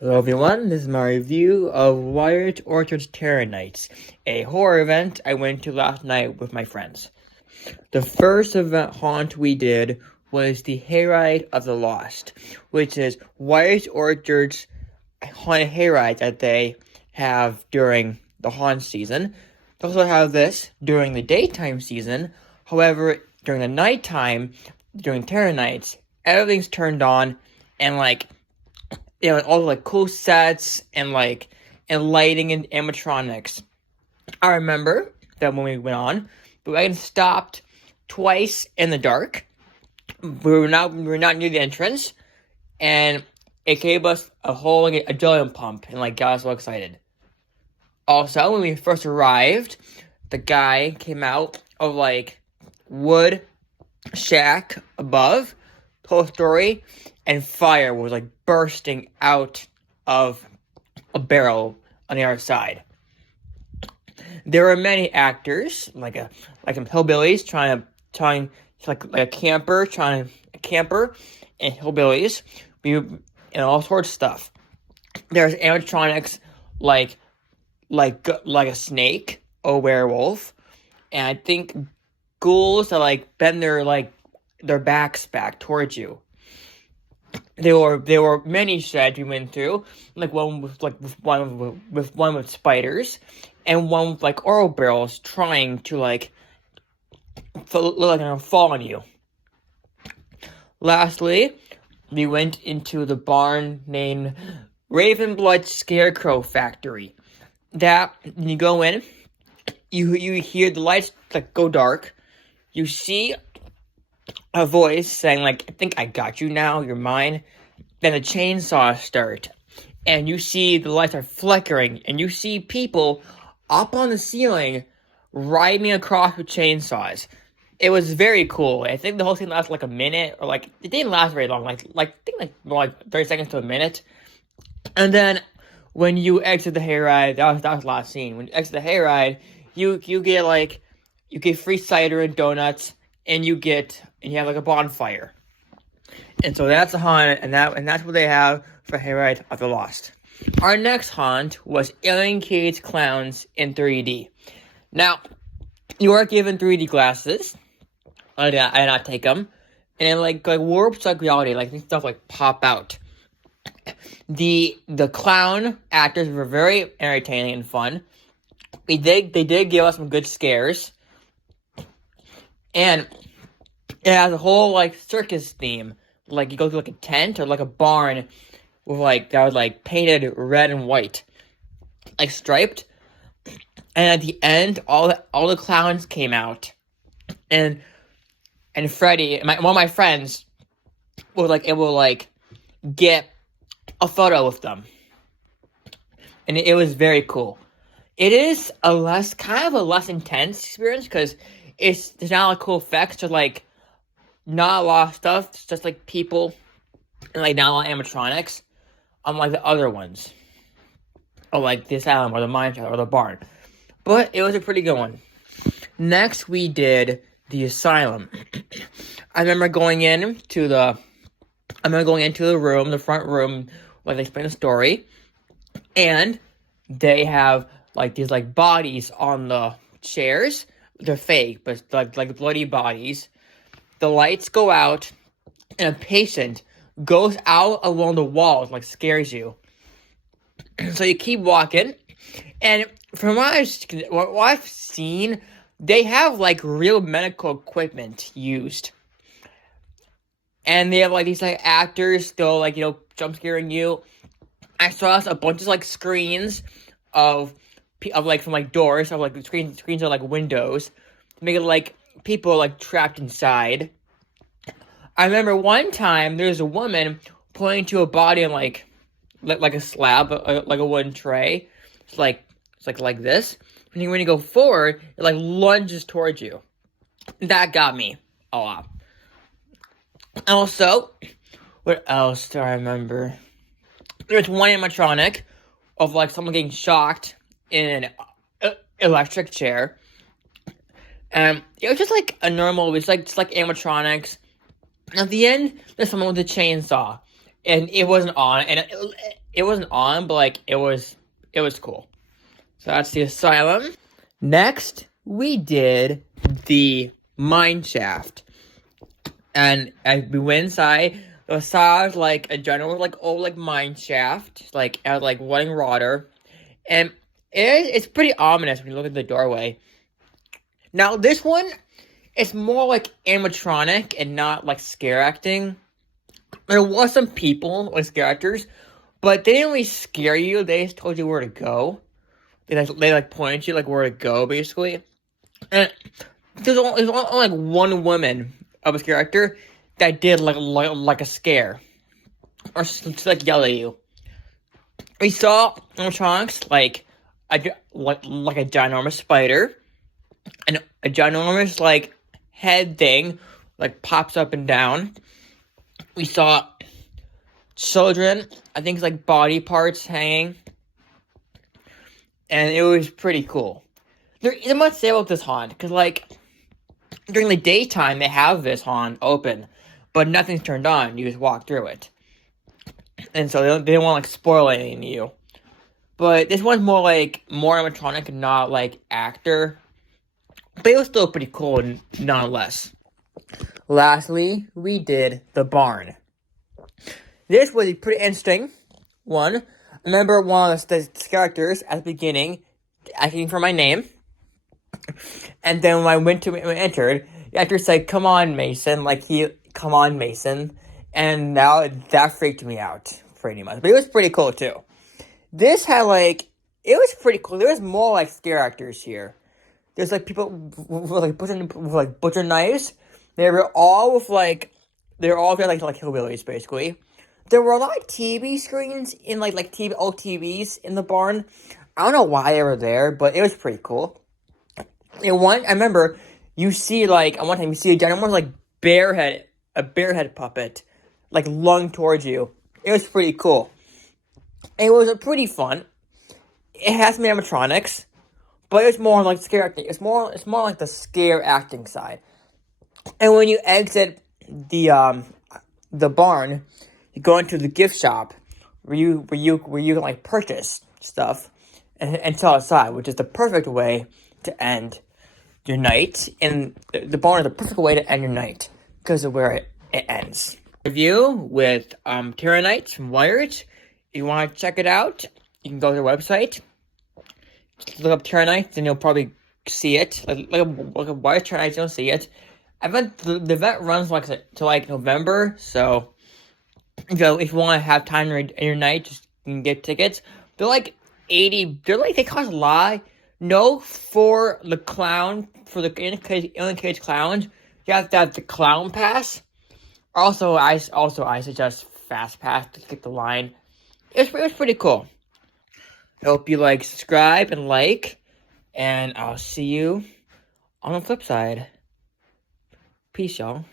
Hello everyone, this is my review of Wiard Orchard's Terror Nights, a horror event I went to last night with my friends. The first event haunt we did was the Hayride of the Lost, which is Wiard Orchard's haunted hayride that they have during the haunt season. They also have this during the daytime season. However, during the nighttime, during Terror Nights, everything's turned on and all the cool sets and lighting and animatronics. I remember that when we went on, but we got stopped twice in the dark. We were not near the entrance, and it gave us a whole adrenaline pump and got us so excited. Also, when we first arrived, the guy came out of wood shack above, told a story, and fire was bursting out of a barrel on the other side. There were many actors, like hillbillies trying a camper and hillbillies, and all sorts of stuff. There's animatronics like a snake, a werewolf, and I think ghouls that bend their backs back towards you. There were many sheds we went through, one with spiders, and one with oil barrels trying to fall on you. Lastly, we went into the barn named Ravenblood Scarecrow Factory. That when you go in, you hear the lights go dark. You see a voice saying I think I got you now, you're mine. Then the chainsaws start, and you see the lights are flickering, and you see people up on the ceiling riding across with chainsaws. It was very cool. I think the whole thing lasted a minute, or it didn't last very long, I think more 30 seconds to a minute. And then when you exit the hayride, that was the last scene. When you exit the hayride, you get free cider and donuts, and you have a bonfire. And so that's a haunt, and that's what they have for Hayride of the Lost. Our next haunt was Alien Cage Clowns in 3D. Now, you are given 3D glasses. I did not take them. And it warps reality, stuff pop out. The clown actors were very entertaining and fun. They did give us some good scares. And it has a whole circus theme. You go through a tent or a barn with that was painted red and white, striped. And at the end, all the clowns came out, and Freddie, one of my friends, was able to get a photo with them, and it was very cool. It is a less intense experience because there's not a lot of cool effects, just not a lot of stuff. It's just people and not a lot of animatronics, unlike the other ones, or the asylum or the mine shaft or the barn. But it was a pretty good one. Next, we did the asylum. I remember going into the room, the front room, they explain the story, and they have these bodies on the chairs. They're fake, but bloody bodies. The lights go out, and a patient goes out along the walls, scares you. So you keep walking, and from what I've seen, they have real medical equipment used, and they have these actors still jump scaring you. I saw a bunch of screens of from doors of screens are windows, to make it people trapped inside. I remember one time there's a woman pointing to a body on a slab, a wooden tray. It's like this. When you go forward, it lunges towards you. That got me a lot. Also, what else do I remember? There's one animatronic of someone getting shocked in an electric chair. And it was just a normal, it was just animatronics. At the end, there's someone with a chainsaw. and it wasn't on, and it wasn't on, but like it was cool. So that's the asylum. Next, we did the mine shaft, and as we went inside, the asylum was like a general like old like mine shaft, like it had like running water, and it's pretty ominous when you look at the doorway. Now this one, it's more like animatronic and not like scare acting. There was some people like scare actors, but they didn't really scare you. They just told you where to go. They pointed you like where to go basically. And there's only like one woman of a scare actor that did like a scare or just like yell at you. We saw animatronics like a ginormous spider and a ginormous like head thing like pops up and down. We saw children, I think it's like body parts hanging, and it was pretty cool. There's much to say about this haunt, because like during the daytime they have this haunt open, but nothing's turned on. You just walk through it, and so they don't want to like spoil anything to you. But this one's more animatronic and not like actor, but it was still pretty cool nonetheless. Lastly, we did the barn. This was a pretty interesting one. I remember one of the characters at the beginning asking for my name. And then when I entered, the actor said, "Come on, Mason." Come on, Mason. And now that freaked me out pretty much. But it was pretty cool too. This had it was pretty cool. There was more like scare actors here. There's like people with butcher knives. They were all they're all like hillbillies basically. There were a lot of TV screens in old TVs in the barn. I don't know why they were there, but it was pretty cool. And I remember you see at one time you see a gentleman's bear head puppet lung towards you. It was pretty cool. And it was pretty fun. It has some animatronics, but it's more like scare acting. It's more like the scare acting side. And when you exit the barn, you go into the gift shop where you can purchase stuff and sell outside, which is the perfect way to end your night. And the barn is the perfect way to end your night because of where it ends. Review with Terror Nights from Wiard. If you want to check it out, you can go to their website. Just look up Terror Nights and you'll probably see it. Look up Wiard Terror Nights, you'll see it. The event runs to November, so if you want to have time in your night, just you can get tickets. They're $80. They cost a lot. No, for the clown, for the in cage clowns, you have to have the clown pass. Also, I suggest fast pass to get the line. It was pretty cool. I hope you subscribe and and I'll see you on the flip side. Peace, y'all.